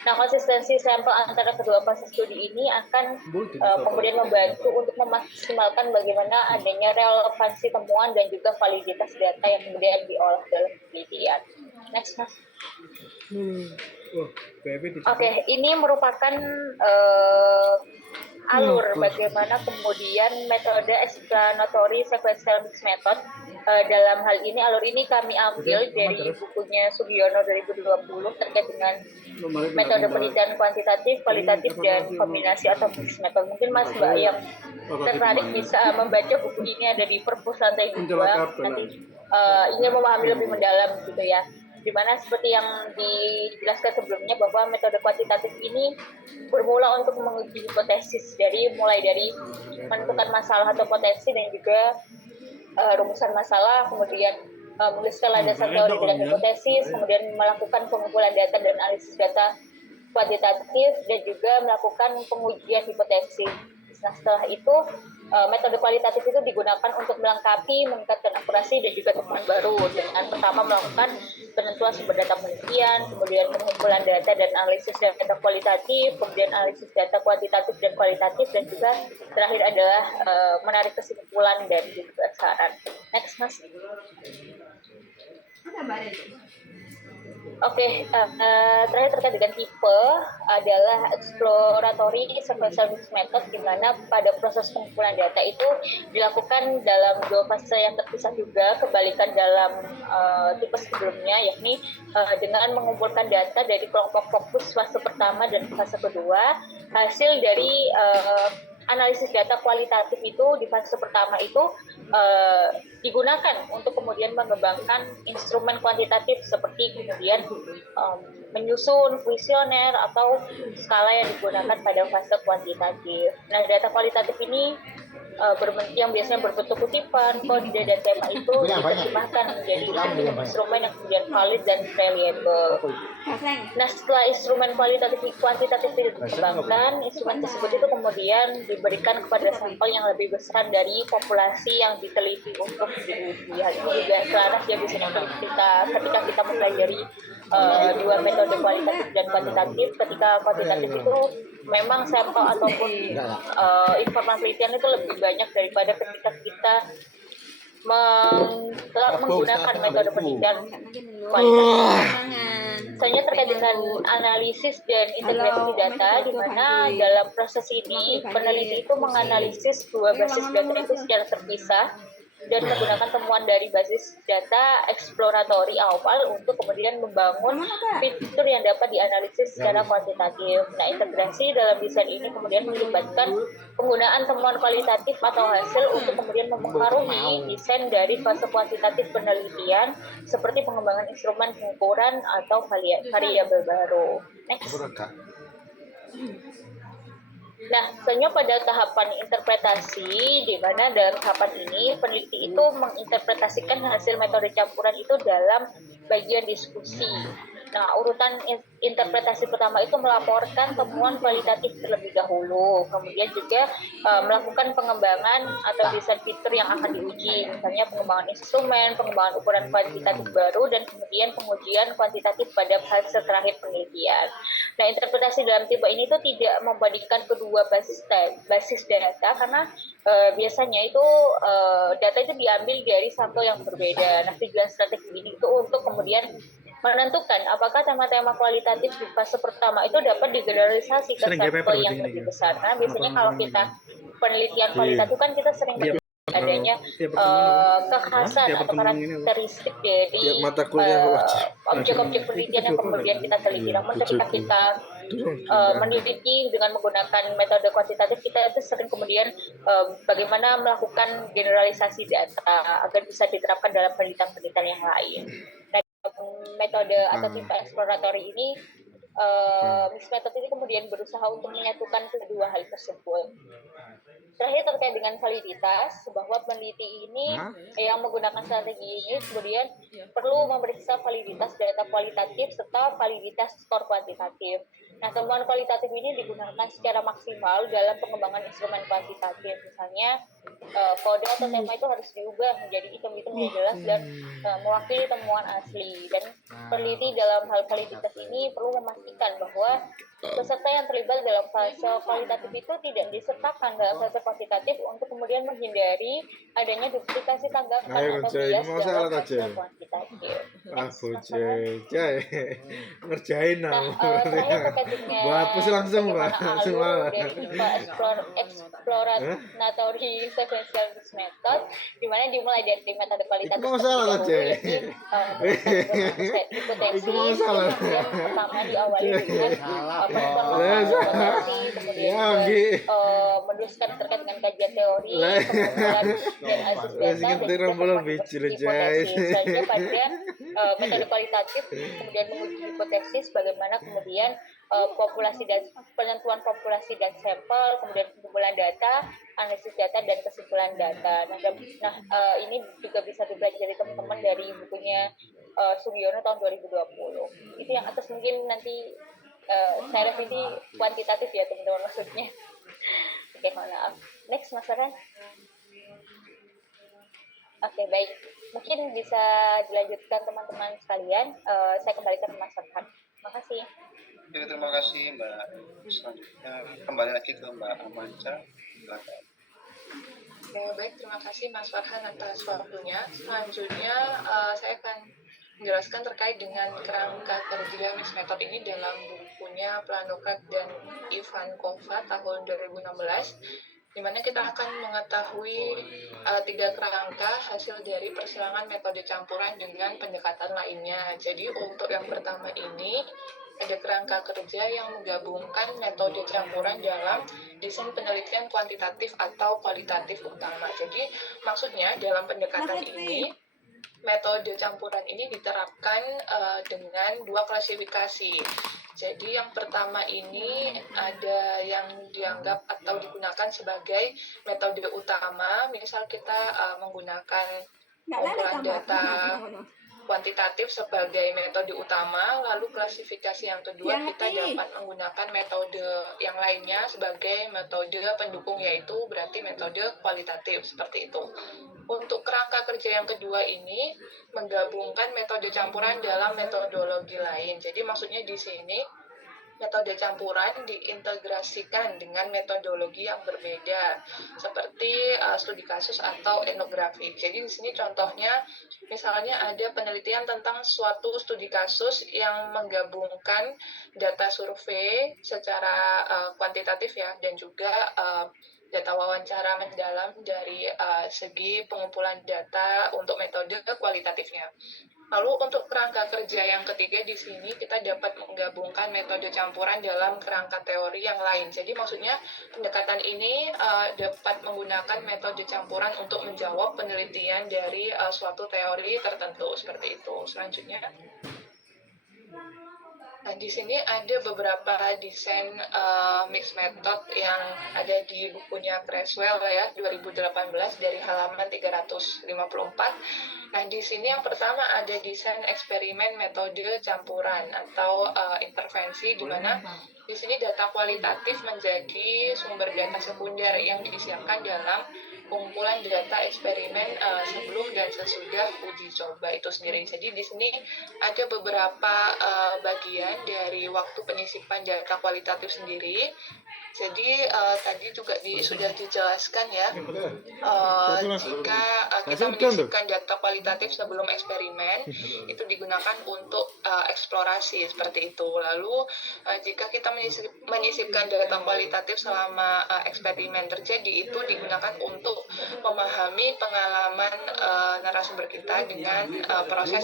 Nah, konsistensi sampel antara kedua fase studi ini akan kemudian membantu untuk memaksimalkan bagaimana adanya relevansi temuan dan juga validitas data yang kemudian diolah dalam penelitian. Next, Mas. Oke, ini merupakan alur bagaimana kemudian metode explanatory sequential mixed method. Dalam hal ini, alur ini kami ambil dari bukunya Sugiono 2020 terkait dengan metode penelitian kuantitatif, kualitatif, dan kombinasi atau mixed method. Mungkin Mas Mbak yang tertarik bisa membaca buku ini, ada di perpus lantai 2, nanti ingin memahami lebih mendalam gitu ya. Dimana seperti yang dijelaskan sebelumnya bahwa metode kuantitatif ini bermula untuk menguji hipotesis, mulai dari menentukan masalah atau potensi dan juga rumusan masalah, kemudian menuliskan landasan teori dan hipotesis, kemudian melakukan pengumpulan data dan analisis data kuantitatif, dan juga melakukan pengujian hipotesis. Nah, setelah itu metode kualitatif itu digunakan untuk melengkapi, meningkatkan akurasi dan juga temuan baru dengan pertama melakukan penentuan sumber data penelitian, kemudian pengumpulan data dan analisis data kualitatif, kemudian analisis data kuantitatif dan kualitatif, dan juga terakhir adalah menarik kesimpulan dan juga saran. Next, Mas. Oke, terakhir terkait dengan tipe adalah exploratory sequential mixed method, di mana pada proses pengumpulan data itu dilakukan dalam dua fase yang terpisah juga, kebalikan dalam tipe sebelumnya, yakni dengan mengumpulkan data dari kelompok fokus fase pertama dan fase kedua. Hasil dari analisis data kualitatif itu di fase pertama itu digunakan untuk kemudian mengembangkan instrumen kuantitatif seperti kemudian menyusun kuesioner atau skala yang digunakan pada fase kuantitatif. Nah, data kualitatif ini yang biasanya berbentuk kutipan, kode, dan tema itu diterjemahkan menjadi instrumen yang kemudian valid dan reliable. Nah, setelah instrumen kuantitatif itu dikembangkan, instrumen tersebut itu kemudian diberikan kepada sampel yang lebih besar dari populasi yang diteliti untuk diuji. Hal ini juga selaras ya biasanya ketika kita mempelajari dua metode kualitatif dan kuantitatif. Ketika kuantitatif itu memang sampel ataupun informan penelitian itu lebih banyak daripada ketika kita menggunakan metode penelitian kualitatif. Misalnya terkait dengan analisis dan integrasi data, di mana dalam proses ini peneliti itu menganalisis dua basis data itu secara terpisah dan menggunakan temuan dari basis data eksploratory awal untuk kemudian membangun fitur yang dapat dianalisis secara kuantitatif. Nah, integrasi dalam desain ini kemudian melibatkan penggunaan temuan kualitatif atau hasil untuk kemudian mempengaruhi desain dari fase kuantitatif penelitian seperti pengembangan instrumen pengukuran atau variabel baru. Next. Nah, sebenarnya pada tahapan interpretasi, di mana dalam tahapan ini peneliti itu menginterpretasikan hasil metode campuran itu dalam bagian diskusi. Nah, urutan interpretasi pertama itu melaporkan temuan kualitatif terlebih dahulu, kemudian juga melakukan pengembangan atau desain fitur yang akan diuji, misalnya pengembangan instrumen, pengembangan ukuran kuantitatif baru, dan kemudian pengujian kuantitatif pada fase terakhir penelitian. Nah, interpretasi dalam tipe ini itu tidak membandingkan kedua basis data karena biasanya itu data itu diambil dari sampel yang berbeda. Nah, tujuan strategi ini itu untuk kemudian menentukan apakah tema-tema kualitatif di fase pertama itu dapat digeneralisasi ke sampel yang lebih besar. Karena biasanya kalau kita penelitian kualitatif kan kita sering adanya kekhasan atau karakteristik dari objek-objek penelitian yang kemudian kita teliti. Namun ketika kita meneliti dengan menggunakan metode kuantitatif, kita itu sering kemudian bagaimana melakukan generalisasi data agar bisa diterapkan dalam penelitian-penelitian yang lain. Nah, metode atau tipe eksploratory ini mixed method ini kemudian berusaha untuk menyatukan kedua hal tersebut. Terakhir terkait dengan validitas, bahwa peneliti ini yang menggunakan strategi ini kemudian perlu memeriksa validitas data kualitatif serta validitas skor kuantitatif. Nah, temuan kualitatif ini digunakan secara maksimal dalam pengembangan instrumen kuantitatif. Misalnya, kode atau tema itu harus diubah menjadi item-item yang jelas dan mewakili temuan asli. Dan peneliti dalam hal validitas ini perlu memastikan bahwa peserta yang terlibat dalam fase kualitatif itu tidak disertakan dalam fase kuantitatif untuk kemudian menghindari adanya duplikasi tanggapan atau bias dalam fase kuantitatif. Ngerjain Saya terkait dengan hapus langsung Pak, alur dari tipe exploratory sequential mixed method, di mana dimulai dari metode kualitatif hipotesis, kemudian pertama diawali dengan meneruskan terkait dengan kajian teori, kemudian dan analisis data, dan hipotesis. Selanjutnya pada metode kualitatif kemudian menguji hipotesis bagaimana kemudian penentuan populasi dan sampel, kemudian pengumpulan data, analisis data, dan kesimpulan data. Nah, ini juga bisa dipelajari teman-teman dari bukunya Sugiono tahun 2020. Itu yang atas mungkin nanti saya revisi kuantitatif ya teman-teman maksudnya. Oke, maaf. Next, Mas Farhan. Oke, baik. Mungkin bisa dilanjutkan teman-teman sekalian. Saya kembalikan ke Mas Farhan. Terima kasih. Jadi terima kasih Mbak. Selanjutnya kembali lagi ke Mbak Amanca. Ya, baik, terima kasih Mas Farhan atas waktunya. Selanjutnya saya akan menjelaskan terkait dengan kerangka kerja mixed method ini dalam bukunya Planokrat dan Ivankova tahun 2016, di mana kita akan mengetahui 3 kerangka hasil dari persilangan metode campuran dengan pendekatan lainnya. Jadi untuk yang pertama ini ada kerangka kerja yang menggabungkan metode campuran dalam desain penelitian kuantitatif atau kualitatif utama. Jadi maksudnya dalam pendekatan ini metode campuran ini diterapkan dengan 2 klasifikasi. Jadi yang pertama ini ada yang dianggap atau digunakan sebagai metode utama, misal kita menggunakan pengumpulan data kuantitatif sebagai metode utama, lalu klasifikasi yang kedua kita dapat menggunakan metode yang lainnya sebagai metode pendukung, yaitu berarti metode kualitatif seperti itu. Untuk kerangka kerja yang kedua ini menggabungkan metode campuran dalam metodologi lain. Jadi maksudnya di sini metode campuran diintegrasikan dengan metodologi yang berbeda seperti studi kasus atau etnografi. Jadi di sini contohnya misalnya ada penelitian tentang suatu studi kasus yang menggabungkan data survei secara kuantitatif ya, dan juga data wawancara mendalam dari segi pengumpulan data untuk metode kualitatifnya. Lalu untuk kerangka kerja yang ketiga di sini kita dapat menggabungkan metode campuran dalam kerangka teori yang lain. Jadi maksudnya pendekatan ini dapat menggunakan metode campuran untuk menjawab penelitian dari suatu teori tertentu seperti itu. Selanjutnya, nah, di sini ada beberapa desain mixed method yang ada di bukunya Creswell ya 2018 dari halaman 354. Nah, di sini yang pertama ada desain eksperimen metode campuran atau intervensi, di mana di sini data kualitatif menjadi sumber data sekunder yang disiapkan dalam kumpulan data eksperimen sebelum dan sesudah uji coba itu sendiri. Jadi di sini ada beberapa bagian dari waktu penyisipan data kualitatif sendiri. Jadi tadi juga sudah dijelaskan ya, jika kita menyisipkan data kualitatif sebelum eksperimen, itu digunakan untuk eksplorasi seperti itu. Lalu jika kita menyisipkan data kualitatif selama eksperimen terjadi, itu digunakan untuk memahami pengalaman narasumber kita dengan proses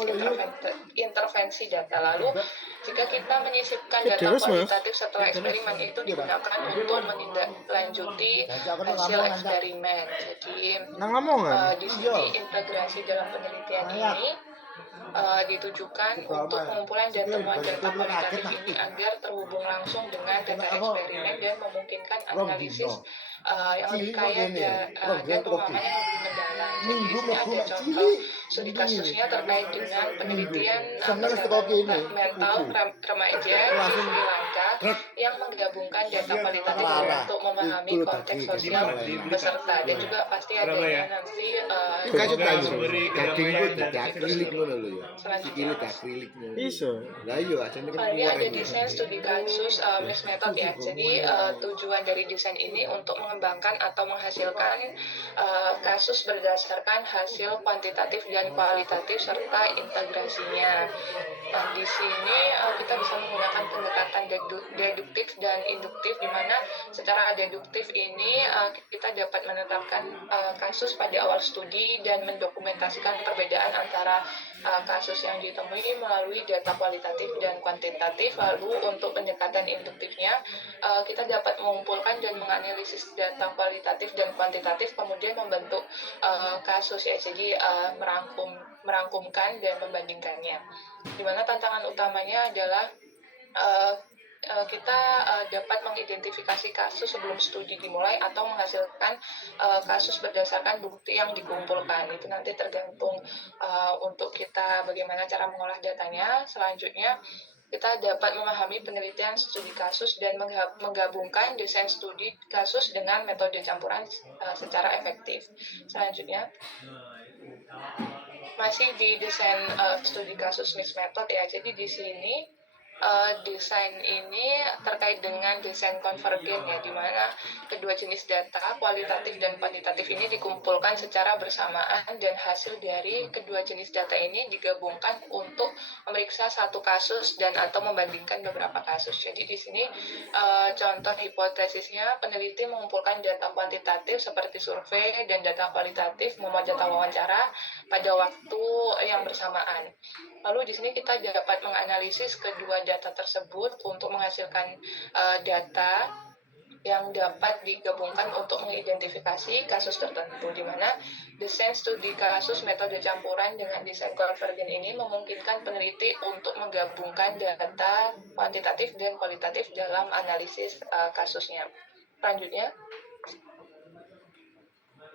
intervensi data. Lalu jika kita menyisipkan data kualitatif setelah eksperimen, itu digunakan untuk menindaklanjuti hasil eksperimen. Jadi di sini integrasi dalam penelitian ini ditujukan untuk pengumpulan dan temuan data kualitatif ini agar terhubung langsung dengan data eksperimen dan memungkinkan analisis yang lebih kaya dan pemahaman yang lebih mendalam. Jadi di sini ada contoh studi kasusnya terkait dengan penelitian kesehatan mental remaja di Sri Lanka yang menggabungkan data kualitatif untuk memahami konteks sosial peserta, dan juga pasti adanya nanti selanjutnya ini ada desain studi kasus mixed method ya. Jadi tujuan dari desain ini untuk mengembangkan atau menghasilkan kasus berdasarkan hasil kuantitatif dan kualitatif serta integrasinya. Nah, di sini kita bisa menggunakan pendekatan deduktif dan induktif, di mana secara deduktif ini kita dapat menetapkan kasus pada awal studi dan mendokumentasikan perbedaan antara kasus yang ditemui melalui data kualitatif dan kuantitatif. Lalu untuk pendekatan induktifnya, kita dapat mengumpulkan dan menganalisis data kualitatif dan kuantitatif, kemudian membentuk kasus ya. Jadi merangkumkan dan membandingkannya. Di mana tantangan utamanya adalah kita dapat mengidentifikasi kasus sebelum studi dimulai atau menghasilkan kasus berdasarkan bukti yang dikumpulkan. Itu nanti tergantung untuk kita bagaimana cara mengolah datanya. Selanjutnya kita dapat memahami penelitian studi kasus dan menggabungkan desain studi kasus dengan metode campuran secara efektif. Selanjutnya masih di desain studi kasus mixed method ya. Jadi di sini desain ini terkait dengan desain konvergen ya, di mana kedua jenis data kualitatif dan kuantitatif ini dikumpulkan secara bersamaan dan hasil dari kedua jenis data ini digabungkan untuk memeriksa satu kasus dan atau membandingkan beberapa kasus. Jadi di sini contoh hipotesisnya, peneliti mengumpulkan data kuantitatif seperti survei dan data kualitatif memuat data wawancara pada waktu yang bersamaan. Lalu di sini kita dapat menganalisis kedua data tersebut untuk menghasilkan data yang dapat digabungkan untuk mengidentifikasi kasus tertentu, di mana desain studi kasus metode campuran dengan desain konvergen ini memungkinkan peneliti untuk menggabungkan data kuantitatif dan kualitatif dalam analisis kasusnya. Selanjutnya,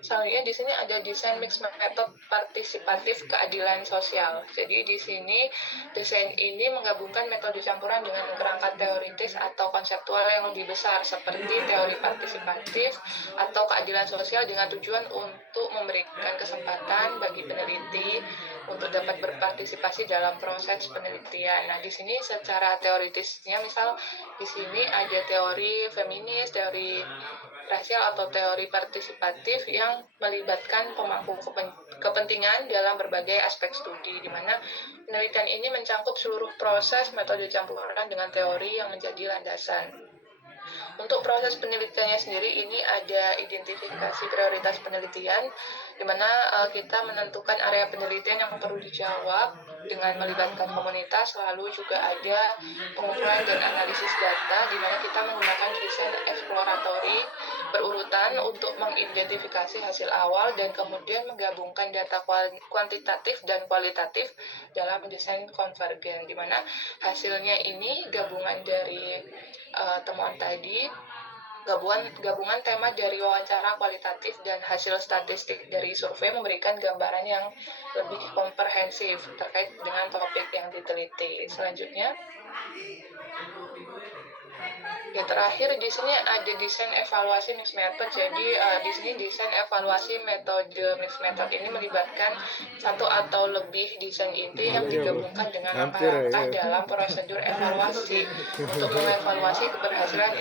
Selanjutnya di sini ada desain mixed method partisipatif keadilan sosial. Jadi di sini desain ini menggabungkan metode campuran dengan kerangka teoritis atau konseptual yang lebih besar seperti teori partisipatif atau keadilan sosial dengan tujuan untuk memberikan kesempatan bagi peneliti untuk dapat berpartisipasi dalam proses penelitian. Nah, di sini secara teoritisnya misal di sini ada teori feminis, teori rasial atau teori partisipatif yang melibatkan pemangku kepentingan dalam berbagai aspek studi, di mana penelitian ini mencangkup seluruh proses metode campuran dengan teori yang menjadi landasan. Untuk proses penelitiannya sendiri ini ada identifikasi prioritas penelitian, di mana kita menentukan area penelitian yang perlu dijawab dengan melibatkan komunitas, lalu juga ada pengumpulan dan analisis data, di mana kita menggunakan desain eksploratory berurutan untuk mengidentifikasi hasil awal dan kemudian menggabungkan data kuantitatif dan kualitatif dalam desain konvergen, di mana hasilnya ini gabungan dari temuan tadi, gabungan tema dari wawancara kualitatif dan hasil statistik dari survei memberikan gambaran yang lebih komprehensif terkait dengan topik yang diteliti. Selanjutnya, yang terakhir di sini ada desain evaluasi mixed method. Jadi di sini desain evaluasi metode mixed method ini melibatkan satu atau lebih desain inti yang digabungkan dengan langkah-langkah dalam prosedur evaluasi untuk mengevaluasi keberhasilan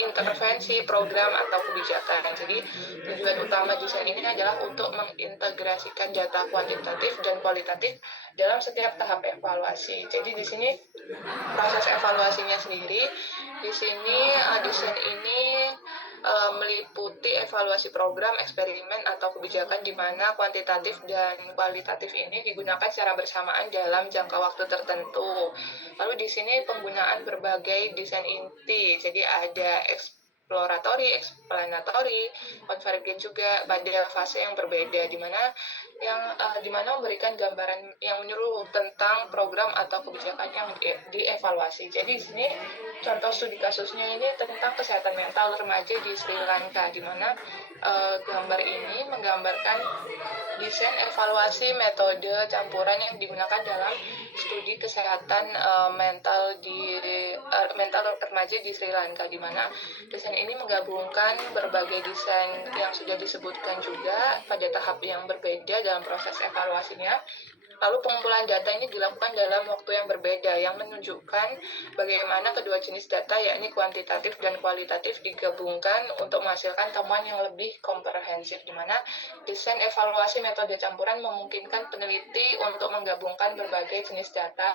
intervensi program atau kebijakan. Jadi tujuan utama desain ini adalah untuk mengintegrasikan data kuantitatif dan kualitatif dalam setiap tahap evaluasi. Jadi di sini proses evaluasinya sendiri, di sini desain ini meliputi evaluasi program, eksperimen, atau kebijakan di mana kuantitatif dan kualitatif ini digunakan secara bersamaan dalam jangka waktu tertentu. Lalu di sini penggunaan berbagai desain inti, jadi ada exploratory, explanatory, konvergen juga pada fase yang berbeda, di mana memberikan gambaran yang menyeluruh tentang program atau kebijakan yang dievaluasi. Jadi di sini contoh studi kasusnya ini tentang kesehatan mental remaja di Sri Lanka, di mana gambar ini menggambarkan desain evaluasi metode campuran yang digunakan dalam studi kesehatan mental remaja di Sri Lanka, di mana desain ini menggabungkan berbagai desain yang sudah disebutkan juga pada tahap yang berbeda dalam proses evaluasinya. Lalu pengumpulan data ini dilakukan dalam waktu yang berbeda, yang menunjukkan bagaimana kedua jenis data, yakni kuantitatif dan kualitatif, digabungkan untuk menghasilkan temuan yang lebih komprehensif, di mana desain evaluasi metode campuran memungkinkan peneliti untuk menggabungkan berbagai jenis data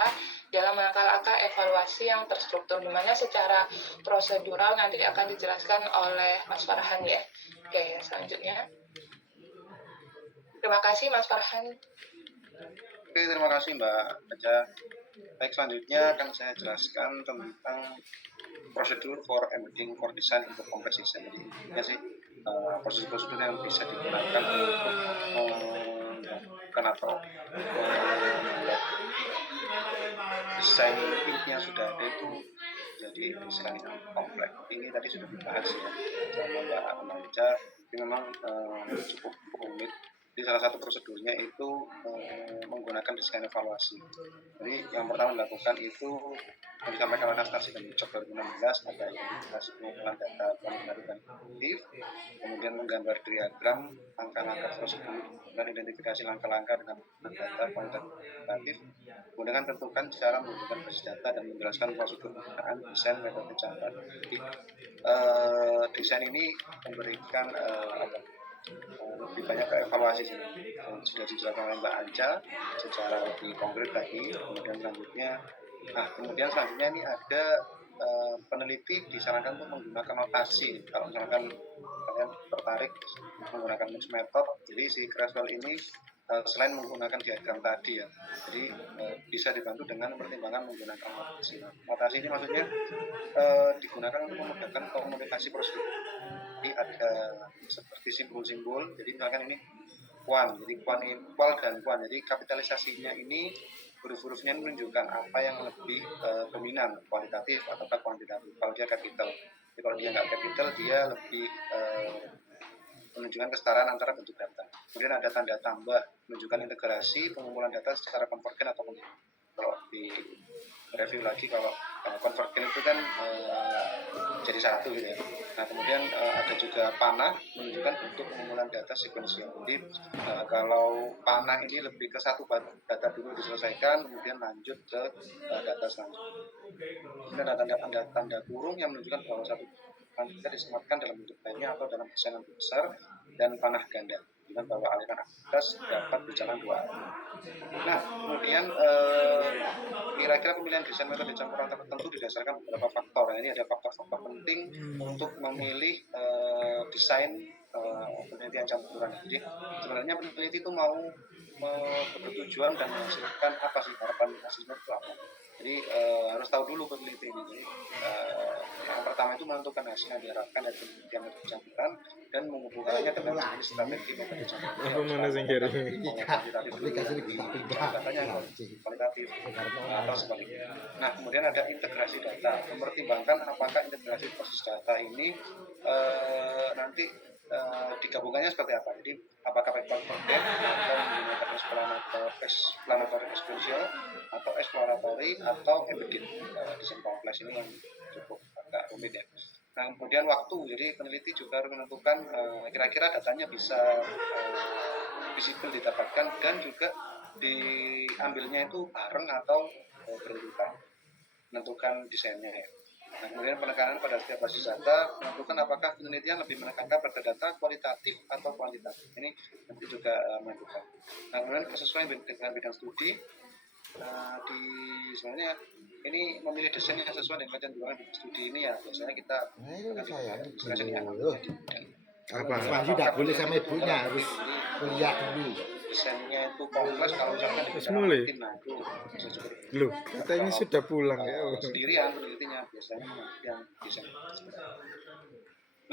dalam langkah-langkah evaluasi yang terstruktur, di mana secara prosedural nanti akan dijelaskan oleh Mas Farhan ya. Oke, selanjutnya. Terima kasih Mas Farhan. Oke, terima kasih Mbak Aja. Baik, selanjutnya akan saya jelaskan tentang prosedur for embedding for design into complex design. Jadi ini sih prosedur-prosedur yang bisa digunakan untuk menggunakan atau membuat desain yang sudah ada itu jadi desain yang kompleks. Ini tadi sudah dibahas ya sama Mbak Aja. Ini memang cukup rumit. Jadi salah satu prosedurnya itu menggunakan desain evaluasi. Jadi yang pertama dilakukan itu yang disampaikan oleh Nastasi dan Ucok 2016 ada identifikasi pengumpulan data kuantitatif dan kualitatif, kemudian menggambar diagram langkah-langkah prosedur dan identifikasi langkah-langkah dengan data kuantitatif, kemudian tentukan cara menghubungkan basis data dan menjelaskan prosedur penggunaan desain metode campuran. Jadi desain ini memberikan lebih banyak ke evaluasi sih. Sudah dijelaskan oleh Mbak Anca secara lebih konkret tadi. Kemudian selanjutnya ini ada peneliti disarankan untuk menggunakan notasi. Kalau misalkan kalian tertarik menggunakan mixed method, jadi si Creswell ini selain menggunakan diagram tadi ya, jadi bisa dibantu dengan pertimbangan menggunakan notasi. Notasi ini maksudnya digunakan untuk memudahkan komunikasi prosedur. Jadi ada seperti simbol-simbol. Jadi misalkan ini kuan, jadi kual dan kuan. Jadi kapitalisasinya ini huruf-hurufnya menunjukkan apa yang lebih dominan, kualitatif atau kuantitatif. Kalau dia capital, jadi kalau dia nggak capital dia lebih menunjukkan kesetaraan antara bentuk data. Kemudian ada tanda tambah menunjukkan integrasi pengumpulan data secara konvergen atau kalau di review lagi kalau konvergen itu kan jadi satu gitu ya. Nah kemudian ada juga panah menunjukkan bentuk pengumpulan data sekuensial. Jadi kalau panah ini lebih ke satu data dulu diselesaikan, kemudian lanjut ke data selanjutnya. Kemudian ada tanda kurung yang menunjukkan bahwa satu bisa disematkan dalam bentuk lainnya atau dalam desain yang besar, dan panah ganda dengan bahwa aliran aktivitas dapat berjalan dua arah. Nah, kemudian kira-kira pemilihan desain metode campuran tertentu didasarkan beberapa faktor. Ini ada faktor-faktor penting untuk memilih desain penelitian campuran. Jadi sebenarnya peneliti itu mau bertujuan dan menghasilkan apa sih, harapan hasilnya itu apa. Jadi harus tahu dulu peneliti ini. Jadi yang pertama itu menentukan hasil yang diharapkan dari penelitian metode campuran dan menghubungkannya dengan jenis strategi metode campuran. Aku mana sing kiri? Datanya kualitatif atau sebaliknya. Nah, kemudian ada integrasi data, mempertimbangkan apakah integrasi proses data ini nanti digabungannya seperti apa. Jadi apakah konvergen atau menggunakan explanatory exponential atau exploratory atau embedded. Desain kompleks ini yang cukup agak rumit ya. Nah, kemudian waktu, jadi peneliti juga harus menentukan kira-kira datanya bisa visible didapatkan dan juga diambilnya itu bareng atau berurutan, menentukan desainnya ya. Nah, kemudian penekanan pada setiap basis data, menentukan apakah penelitian lebih menekankan pada data kualitatif atau kuantitatif. Ini nanti juga menentukan. Nah, kemudian kesesuaian dengan bidang studi, sebenarnya ini memilih desain yang sesuai dengan kecenderungan bidang studi ini ya. Biasanya kita Apa? Tidak boleh sama ibunya, harus lihat dulu. Desainnya itu kompleks, kalau misalkan di Terus mulai? tim, nah itu bisa seperti itu. Loh, katanya sudah pulang ya. Sendirian penelitinya biasanya yang desain.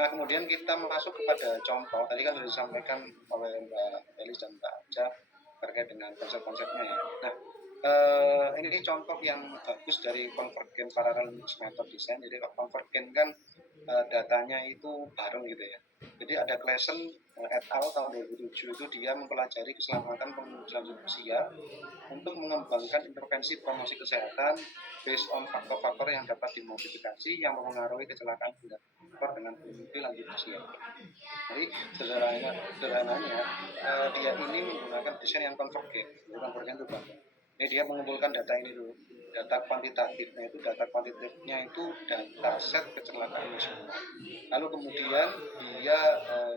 Nah, kemudian kita masuk kepada contoh. Tadi kan sudah disampaikan oleh Mbak Elis dan Mbak Aja terkait dengan konsep-konsepnya ya. Nah, ini contoh yang bagus dari convergent parallel mixed method design. Jadi convergent kan datanya itu bareng gitu ya. Jadi ada Claassen et al. Tahun 2007 itu dia mempelajari keselamatan pengujian manusia untuk mengembangkan intervensi promosi kesehatan based on faktor-faktor yang dapat dimodifikasi yang mempengaruhi kecelakaan dengan pengemudi lanjut usia. Jadi sederhananya dia ini menggunakan desain yang convergent. Convergent itu apa? Ini dia mengumpulkan data ini dulu. Data kuantitatifnya itu data set kecelakaan nasional. Lalu kemudian dia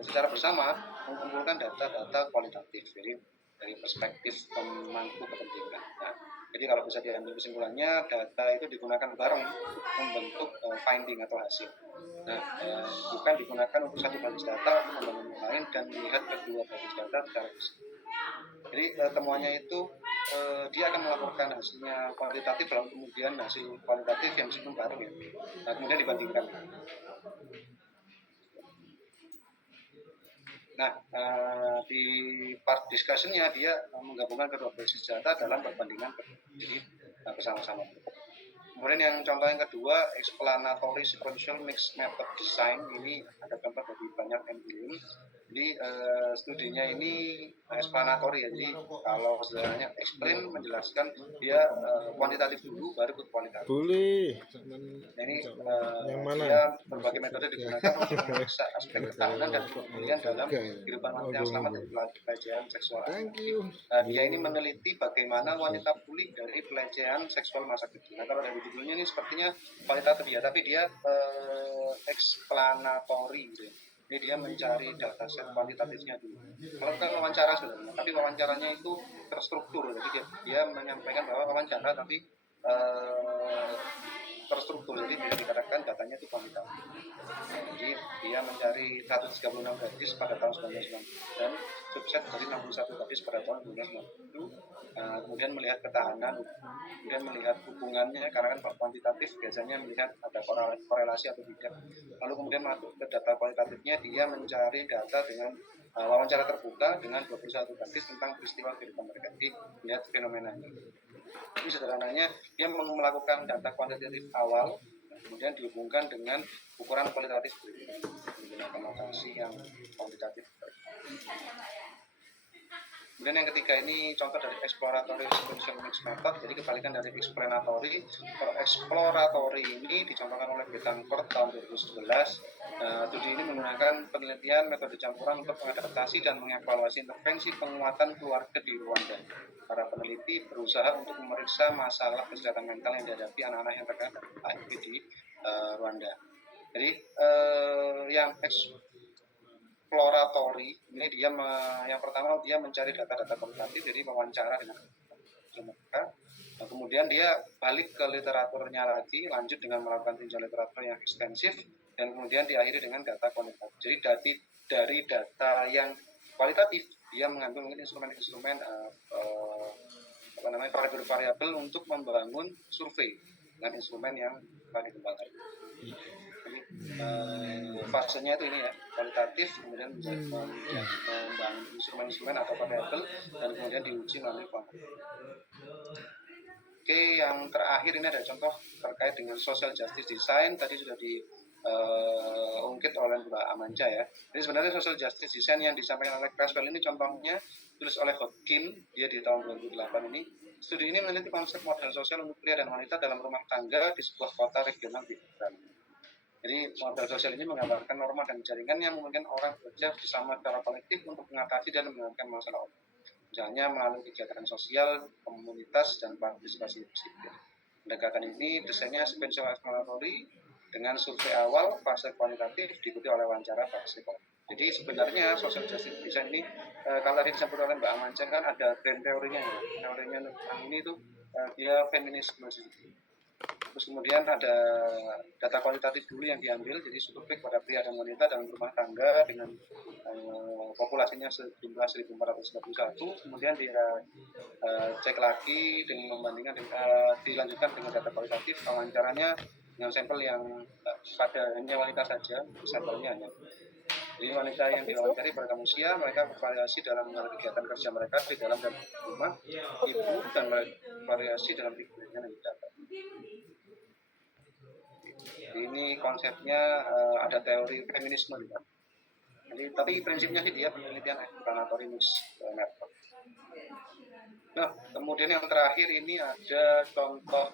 secara bersama mengumpulkan data-data kualitatif. Jadi dari perspektif pemangku kepentingan. Nah, jadi kalau bisa diambil kesimpulannya, data itu digunakan bareng untuk membentuk finding atau hasil. Nah, bukan digunakan untuk satu basis data untuk membangun yang lain dan melihat kedua basis data secara bersama. Jadi temuannya itu dia akan melaporkan hasilnya kualitatif, lalu kemudian hasil kualitatif yang meskipun baru ya. Nah, kemudian dibandingkan. Nah, di part discussion-nya dia menggabungkan kedua basis data dalam perbandingan, jadi bersama-sama. Kemudian yang contoh yang kedua, explanatory sequential mixed method design. Ini ada contoh dari banyak MBM. Jadi studinya ini explanatory ya. Jadi kalau sederhananya explain, menjelaskan, dia kuantitatif dulu baru ke kualitatif. Boleh. Nah, ini yang mana? Dia berbagai metode digunakan untuk memeriksa aspek ketahanan dan kemudian dalam kehidupan wanita yang selamat dari pelecehan seksual. Dia ini meneliti bagaimana wanita pulih dari pelecehan seksual masa kecil. Nah, kalau dari judulnya ini sepertinya kualitatif ya, tapi dia explanatory gitu ya. Ini dia mencari data set kuantitatifnya dulu. Kalau kan wawancara sebenarnya, tapi wawancaranya itu terstruktur. Jadi dia menyampaikan bahwa wawancara tapi terstruktur, jadi bisa dikatakan datanya itu kuantitatif. Jadi dia mencari 136 gadis pada tahun 1990 dan subset dari 61 gadis pada tahun 1990. Kemudian melihat ketahanan, kemudian melihat hubungannya, karena kan kuantitatif biasanya melihat ada korelasi atau tidak. Lalu kemudian masuk ke data kualitatifnya, dia mencari data dengan wawancara terbuka dengan 21 gadis tentang peristiwa kehidupan mereka. Jadi melihat fenomenanya. Ini sederhananya dia melakukan data kuantitatif awal, kemudian dihubungkan dengan ukuran kualitatif berikutnya. konotasi yang kuantitatif. Kemudian yang ketiga ini contoh dari exploratory responsion mix method, jadi kebalikan dari explanatory. Kalau exploratory ini dicontohkan oleh Betancourt tahun 2011. Studi ini menggunakan penelitian metode campuran untuk mengadaptasi dan mengevaluasi intervensi penguatan keluarga di Rwanda. Para peneliti berusaha untuk memeriksa masalah kesehatan mental yang dihadapi anak-anak yang terkena HIV di Rwanda. Jadi yang exploratory ini dia yang pertama dia mencari data-data kualitatif, jadi wawancara dengan mereka. Nah, kemudian dia balik ke literaturnya lagi, lanjut dengan melakukan tinjauan literatur yang ekstensif, dan kemudian diakhiri dengan data kuantitatif. Jadi dari data yang kualitatif dia mengambil mungkin instrumen-instrumen variabel untuk membangun survei dengan instrumen yang telah dikembangkan. Jadi fasenya itu ini ya, kualitatif, kemudian membangun instrumen-instrumen atau variabel, dan kemudian diuji melalui kuantitatif. Oke, yang terakhir ini ada contoh terkait dengan social justice design. Tadi sudah diungkit oleh Mbak Amanca ya. Jadi sebenarnya social justice design yang disampaikan oleh Creswell ini contohnya tulis oleh Hodgkin, dia di tahun 2008 ini. Studi ini meneliti konsep model sosial untuk pria dan wanita dalam rumah tangga di sebuah kota regional di Iran. Jadi model sosial ini menggambarkan norma dan jaringan yang memungkinkan orang bekerja bersama secara kolektif untuk mengatasi dan menyelesaikan masalah orang. Misalnya melalui kegiatan sosial, komunitas, dan partisipasi sipil. Pendekatan ini desainnya sequential exploratory dengan survei awal, fase kuantitatif, diikuti oleh wawancara fase kualitatif. Jadi sebenarnya social justice design ini, kalau tadi disebut oleh Mbak Amanca kan ada grand teorinya. Teorinya tentang ini tuh dia feminisme. Terus kemudian ada data kualitatif dulu yang diambil, jadi survei kepada pria dan wanita dalam rumah tangga dengan populasinya sejumlah 1491, kemudian dia cek lagi dengan membandingkan dilanjutkan dengan data kualitatif, wawancaranya dengan sampel yang pada hanya wanita saja, sampelnya hanya. Jadi wanita yang diwawancari beragam usia, mereka bervariasi dalam kegiatan kerja mereka di dalam dan rumah, ibu, dan variasi dalam pikirannya dan data. Ini konsepnya ada teori feminisme juga. Jadi, tapi prinsipnya sih dia penelitian explanatory mix method. Nah, kemudian yang terakhir ini ada contoh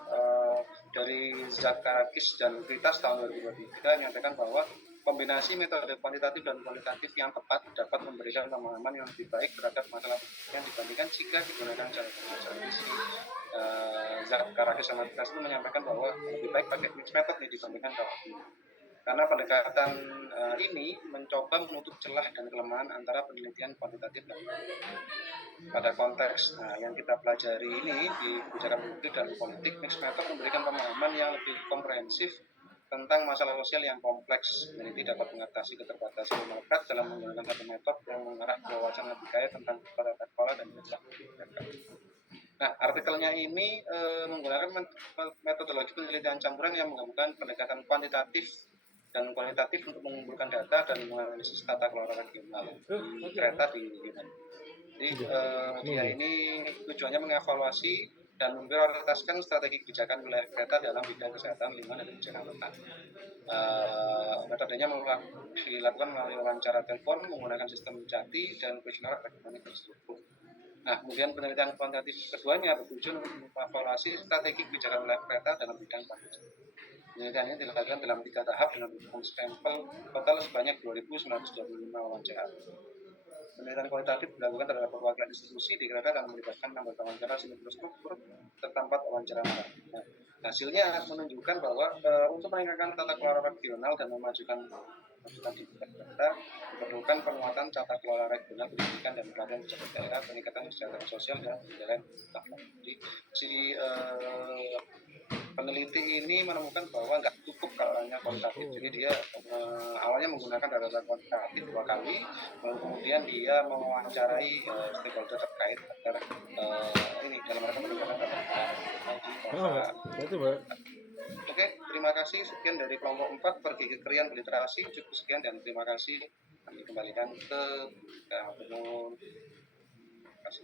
dari Zakarakis dan Kritas tahun 2023 yang menyatakan bahwa kombinasi metode kuantitatif dan kualitatif yang tepat dapat memberikan pemahaman yang lebih baik terhadap masalah yang dibandingkan jika digunakan cara tradisi. Zakarakis sama Kritas itu menyampaikan bahwa lebih baik pakai mixed method nih dibandingkan kalau karena pendekatan ini mencoba menutup celah dan kelemahan antara penelitian kuantitatif dan pada konteks yang kita pelajari ini di kebijakan publik dan politik, mixed method memberikan pemahaman yang lebih komprehensif tentang masalah sosial yang kompleks. Peneliti dapat mengatasi keterbatasan masyarakat dalam menggunakan satu metode yang mengarah ke wawasan lebih kaya tentang tata kelola dan masyarakat. Nah, artikelnya ini menggunakan metodologi penelitian campuran yang menggabungkan pendekatan kuantitatif dan kualitatif untuk mengumpulkan data dan menganalisis tata kelola regional di kereta di Yunani. Jadi dia ini tujuannya mengevaluasi dan memprioritaskan strategi kebijakan wilayah kereta dalam bidang kesehatan, lingkungan, dan kebijakan kota. Metodenya dilakukan melalui wawancara telepon menggunakan sistem jati dan kuesioner elektronik terstruktur. Nah, kemudian penelitian kuantitatif keduanya bertujuan untuk mengevaluasi strategi kebijakan wilayah kereta dalam bidang pariwisata. Penelitian ini dilakukan dalam 3 tahap dengan sampel total sebanyak 2.925 wawancara. Penelitian kualitatif dilakukan terhadap perwakilan institusi di kereta dan melibatkan anggota wawancara struktur serta 4 wawancara malam. Nah, hasilnya menunjukkan bahwa untuk meningkatkan tata kelola regional dan memajukan di kereta diperlukan penguatan tata kelola regional pendidikan dan pelatihan pejabat daerah, peningkatan kesejahteraan sosial dan pengendalian takut. Jadi si peneliti ini menemukan bahwa nggak cukup kalau hanya kualitatif. Jadi dia awalnya menggunakan data kuantitatif 2 kali, lalu kemudian dia mewawancarai stakeholder terkait agar ini dalam rangka meningkatkan Oke, terima kasih. Sekian dari kelompok 4 pergi ke Krian Literasi. Cukup sekian dan terima kasih. Kami kembalikan ke Terima kasih.